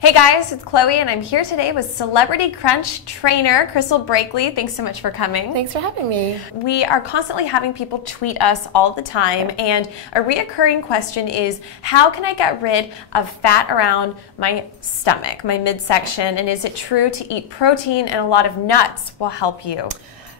Hey guys, it's Chloe and I'm here today with Celebrity Crunch trainer Krystal Breakley. Thanks so much for coming. Thanks for having me. We are constantly having people tweet us all the time, and a reoccurring question is, how can I get rid of fat around my stomach, my midsection, and is it true to eat protein and a lot of nuts will help you?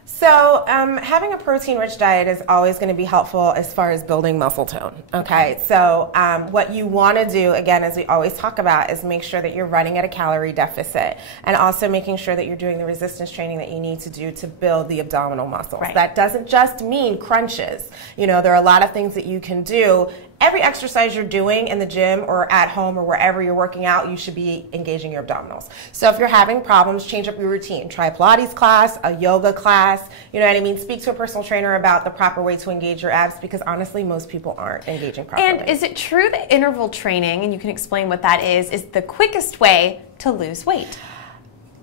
So having a protein-rich diet is always going to be helpful as far as building muscle tone. Okay, so what you want to do, again, as we always talk about, is make sure that you're running at a calorie deficit and also making sure that you're doing the resistance training that you need to do to build the abdominal muscles. Right. That doesn't just mean crunches. You know, there are a lot of things that you can do. Every exercise you're doing in the gym or at home or wherever you're working out, you should be engaging your abdominals. So if you're having problems, change up your routine. Try a Pilates class, a yoga class, you know what I mean? Speak to a personal trainer about the proper way to engage your abs, because honestly, most people aren't engaging properly. And is it true that interval training, and you can explain what that is the quickest way to lose weight?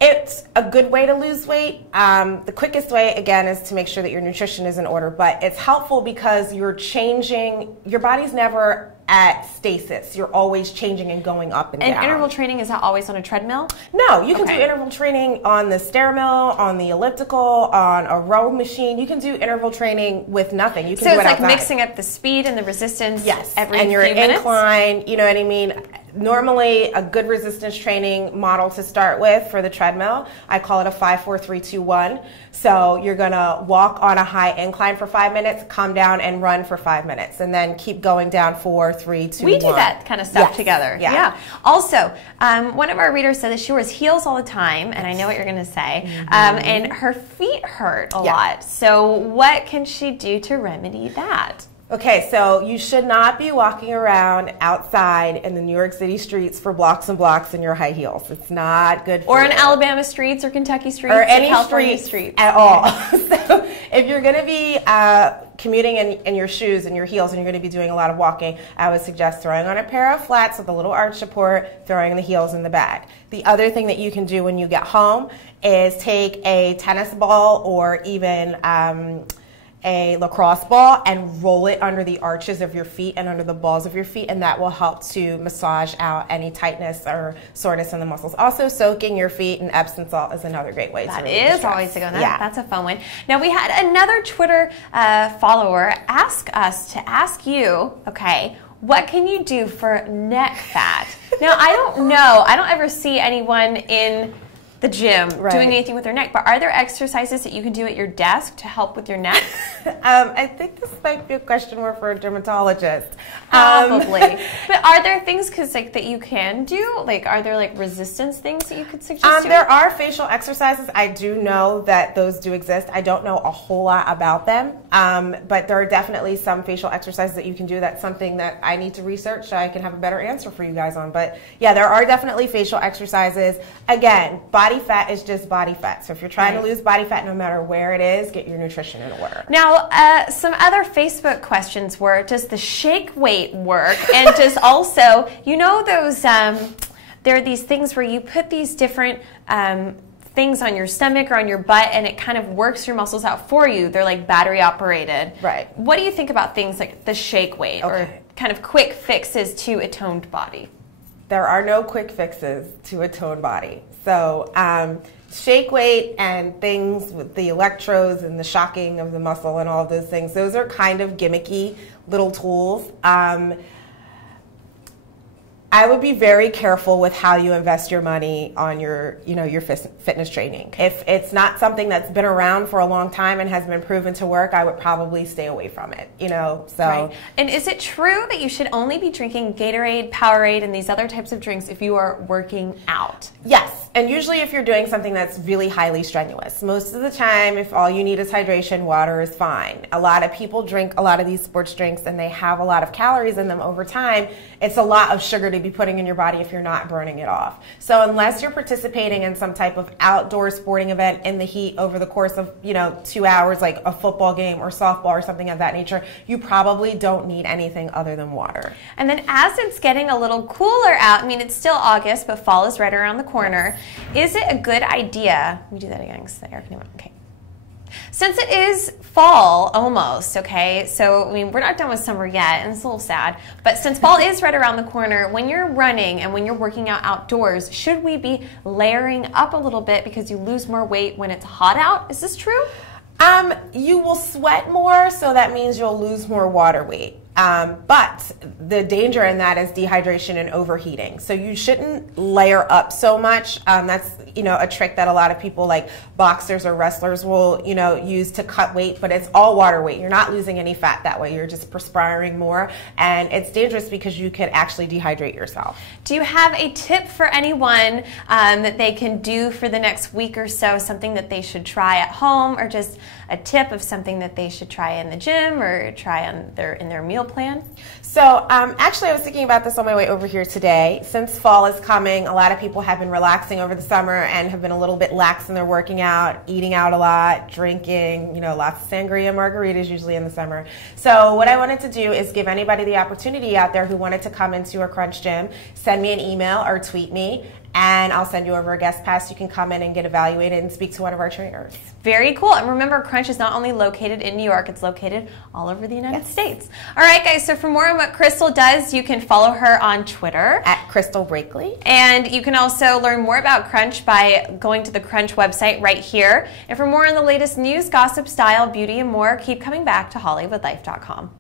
It's a good way to lose weight. The quickest way, again, is to make sure that your nutrition is in order, but it's helpful because you're changing, your body's never at stasis. You're always changing and going up and down. And interval training, is that always on a treadmill? No, you can do interval training on the stair mill, on the elliptical, on a row machine. You can do interval training with nothing. You can do it outside. So it's like mixing up the speed and the resistance every and your few minutes? incline, you know what I mean? Normally, a good resistance training model to start with for the treadmill, I call it a 5-4-3-2-1. So you're gonna walk on a high incline for 5 minutes, come down and run for 5 minutes, and then keep going down 4, 3, 2, 1. We do that kind of stuff together. Yeah. Also, one of our readers said that she wears heels all the time, and I know what you're gonna say, and her feet hurt a lot. So what can she do to remedy that? Okay, so you should not be walking around outside in the New York City streets for blocks and blocks in your high heels. It's not good for you. Or in Alabama streets or Kentucky streets or any California streets at all. So if you're going to be commuting in your shoes and your heels and you're going to be doing a lot of walking, I would suggest throwing on a pair of flats with a little arch support, throwing the heels in the bag. The other thing that you can do when you get home is take a tennis ball or even a lacrosse ball and roll it under the arches of your feet and under the balls of your feet, and that will help to massage out any tightness or soreness in the muscles. Also, soaking your feet in Epsom salt is another great way to relieve That is stress. always a good one. That's a fun one. Now, we had another Twitter follower ask us to ask you, okay, what can you do for neck fat? Now, I don't know. I don't ever see anyone in the gym doing anything with their neck, but are there exercises that you can do at your desk to help with your neck? I think this might be a question more for a dermatologist. Probably. But are there things that you can do? Like, are there like resistance things that you could suggest? There are facial exercises. I do know that those do exist. I don't know a whole lot about them, but there are definitely some facial exercises that you can do. That's something that I need to research so I can have a better answer for you guys on. But yeah, there are definitely facial exercises. Again, body fat is just body fat. So if you're trying to lose body fat, no matter where it is, get your nutrition in order. Now, some other Facebook questions were, does the shake weight work? And does also, you know those, there are these things where you put these different things on your stomach or on your butt and it kind of works your muscles out for you. They're like battery operated. Right. What do you think about things like the shake weight or kind of quick fixes to a toned body? There are no quick fixes to a toned body. So shake weight and things with the electrodes and the shocking of the muscle and all of those things, those are kind of gimmicky little tools. I would be very careful with how you invest your money on your fitness training. If it's not something that's been around for a long time and has been proven to work, I would probably stay away from it. So. And is it true that you should only be drinking Gatorade, Powerade, and these other types of drinks if you are working out? Yes, and usually if you're doing something that's really highly strenuous. Most of the time, if all you need is hydration, water is fine. A lot of people drink a lot of these sports drinks and they have a lot of calories in them over time. It's a lot of sugar to be putting in your body if you're not burning it off. So unless you're participating in some type of outdoor sporting event in the heat over the course of 2 hours, like a football game or softball or something of that nature, you probably don't need anything other than water. And then as it's getting a little cooler out, I mean it's still August, but fall is right around the corner. Is it a good idea? Let me do that again because the air conditioner. Okay. Since it is fall almost, okay, so I mean, we're not done with summer yet, and it's a little sad, but since fall is right around the corner, when you're running and when you're working out outdoors, should we be layering up a little bit because you lose more weight when it's hot out? Is this true? You will sweat more, so that means you'll lose more water weight. But the danger in that is dehydration and overheating. So you shouldn't layer up so much. That's, a trick that a lot of people like boxers or wrestlers will, use to cut weight, but it's all water weight. You're not losing any fat that way. You're just perspiring more. And it's dangerous because you could actually dehydrate yourself. Do you have a tip for anyone that they can do for the next week or so, something that they should try at home, or just a tip of something that they should try in the gym or try in their meal plan? So actually I was thinking about this on my way over here today. Since fall is coming, a lot of people have been relaxing over the summer and have been a little bit lax in their working out, eating out a lot, drinking, lots of sangria, margaritas usually in the summer. So what I wanted to do is give anybody the opportunity out there who wanted to come into a Crunch gym, send me an email or tweet me, and I'll send you over a guest pass. You can come in and get evaluated and speak to one of our trainers. Very cool. And remember, Crunch is not only located in New York, it's located all over the United States. All right, guys, so for more on what Krystal does, you can follow her on Twitter. At Krystal Breakley. And you can also learn more about Crunch by going to the Crunch website right here. And for more on the latest news, gossip, style, beauty, and more, keep coming back to HollywoodLife.com.